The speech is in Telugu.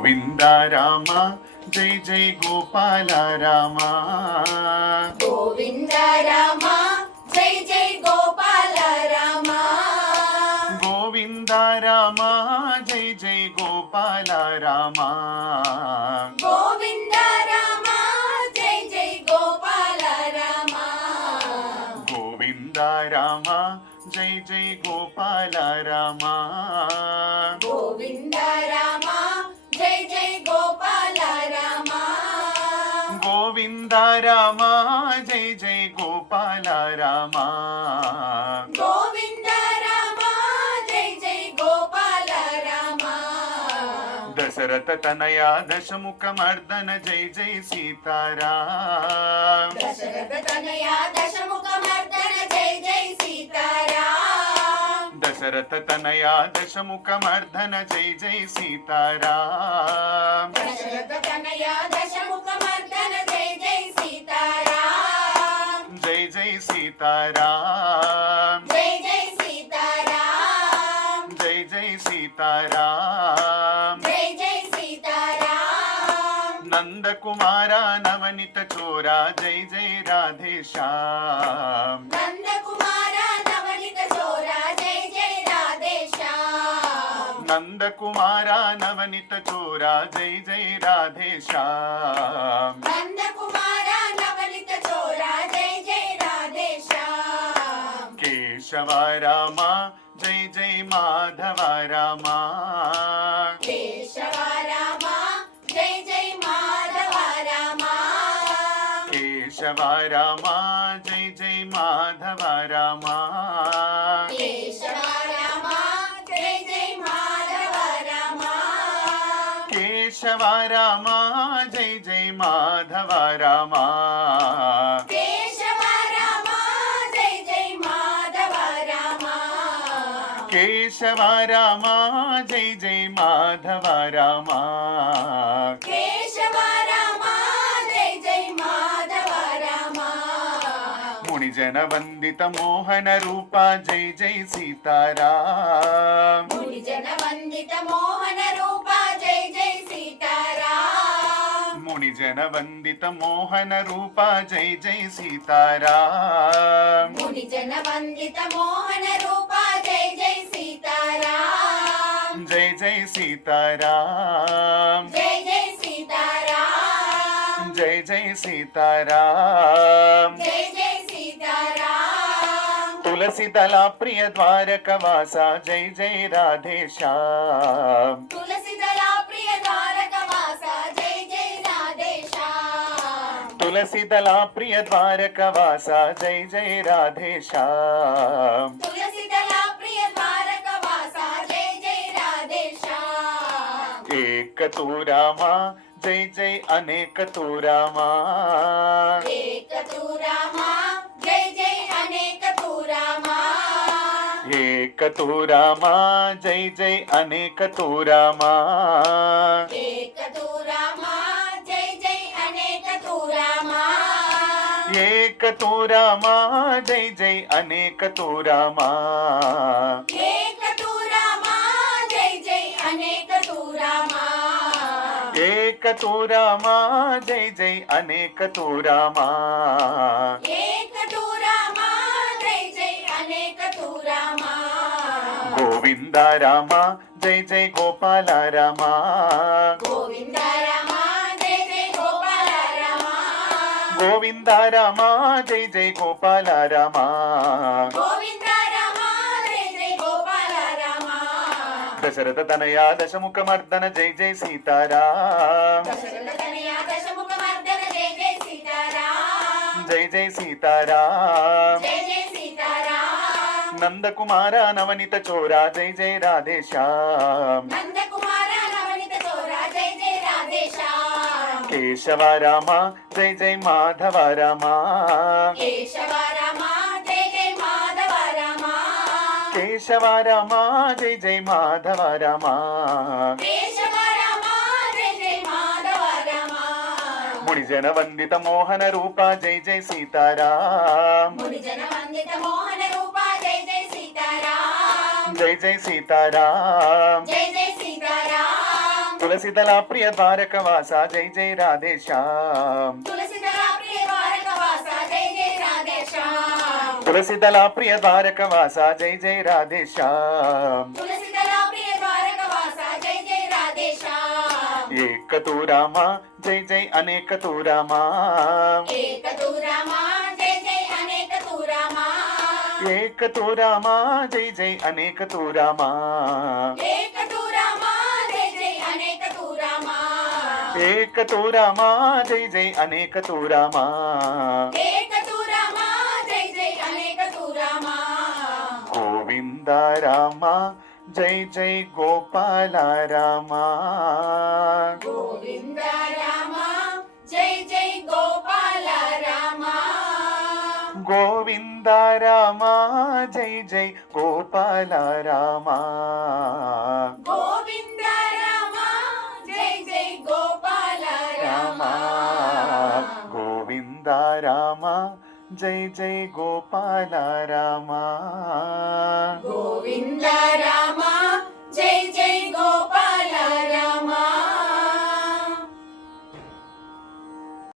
గోవింద రామ జై జై గోపాల రామ గోవింద రామ జై జై గోపాల రామ గోవింద రామ జై జై గోపాల రామ గోవింద రామ జై జై గోపాల రామ గోవింద రామ జై జై గోపాల రామ గోవింద రామ జై జై గోపాల రామ గోవింద రామ జై జై గోపాల రామ గోవింద రామ జై జై గోపాల రామ దశరథ తనయా దశముఖ మర్దన జై జై సీతారాం దశరథ తనయా దశముఖ మర్దన జై జై సీతారాం దశరథ తనయా దశముఖ మర్దన జై జై సీతారాం దశరథ తనయా దశముఖ మర్దన జై జై సీతారాం జై జై సీతారాం జై జై సీతారాం జై జై సీతారాం జై జై సీతారాం నందకుమార నవనిత చోరా జై జై రాధేశ్యాం నందకుమార నవనిత చోరా జై జై రాధేశ్యాం నందకుమార నవనిత చోరా జై జై రాధేశ్యాం నందకుమార నవనిత చోరా జై జై రాధేశ్యాం కేశవ రామ జై జై మాధవ రామ కేశవ రామ జై జై మాధవ రామ కేశవ రామ జై జై మాధవ రామ కేశవ రామ జై జై మాధవ రామ కేశవ రామ జై జై మాధవ రామ కేశవ రామ జై జై మాధవ రామ కేశవ రామ జై జై మాధవ రామ కేశవ రామ జై జై మాధవ రామ మునిజన వందిత మోహన రూప జై జై సీతారాం మునిజన వందిత మోహన రూప జై జై సీతారాం మునిజన వందిత మోహన రూప జై జై సీతారాం మునిజన వందిత మోహన రూప జై జై సీతారాం జై జై సీతారాం జై జై సీతారాం జై జై సీతారాం జై జై సీతారాం తులసి దళ ప్రియ ద్వారక వాస జై జై రాధేశ్యాం తులసి దళ ప్రియ ద్వారక వాస జై జై రాధేశ్యాం తులసి దళ ప్రియ ద్వారక వాస జై జై రాధేశ్యాం తులసి దళ ప్రియ ద్వారక వాస జై జై రాధేశ్యాం ఏక తూ రామ జై జై అనేక తూ రామ ఏక తూ రామ జై జై అనేక తూ రామ ఏక తూ రామ జై జై అనేక తూ రామ ఏక తూ రామ జై జై అనేక తూ రామ ఏక తూ రామ జై జై అనేక తూ రామ ఏక తూ రామ జై జై అనేక తూ రామ ఏక తూ రామ జై జై అనేక తూ రామ ఏక తూ రామ జై జై అనేక తూ రామ గోవింద రామ జై జై గోపాల రామ గోవింద రామ జై జై గోపాల రామ గోవింద రామ జై జై గోపాల రామ గోవింద రామ జై జై గోపాల రామ దశరథ తనయా దశముఖ మర్దన జై జై సీతారాం దశరథ తనయా దశముఖ మర్దన జై జై సీతారాం జై జై సీతారాం జై జై సీతారాం నందకుమార నవనిత చోరా జై జై రాధేశ్యాం నందకుమార నవనిత చోరా జై జై రాధేశ్యాం కేశవ రామ జై జై మాధవ రామ కేశవ రామ జై జై మాధవ రామ కేశవ రామ జై జై మాధవ రామ కేశవ రామ జై జై మాధవ రామ మునిజన వందిత మోహన రూప జై జై సీతారాం మునిజన వందిత మోహన రూప జై జై సీతారాం జై జై సీతారాం జై జై సీతారాం తులసిదళ ప్రియ ద్వారకవాస జై జై రాధేశ్యామ్. తులసిదళ ప్రియ ద్వారకవాస జై జై రాధేశ్యామ్. తులసిదళ ప్రియ ద్వారకవాస జై జై రాధేశ్యామ్. తులసిదళ ప్రియ ద్వారకవాస జై జై రాధేశ్యామ్. ఏక తూ రామ జై జై అనేక తూ రామ. ఏక తూ రామ జై జై అనేక తూ రామ. ఏక తూ రామ జై జై అనేక తూ రామ. ఏక తూ రామ జై జై అనేక తూ రామ. ఏక తూ రామ జై జై అనేక తూ రామ. ఏక తూ రామ జై జై అనేక తూ రామ. గోవింద రామ జై జై గోపాల రామ. గోవింద రామ జై జై గోపాల రామ. గోవింద రామ జై జై గోపాల రామ. గోవింద రామ జై జై గోపాల రామ. గోవింద రామ జై జై గోపాల రామ.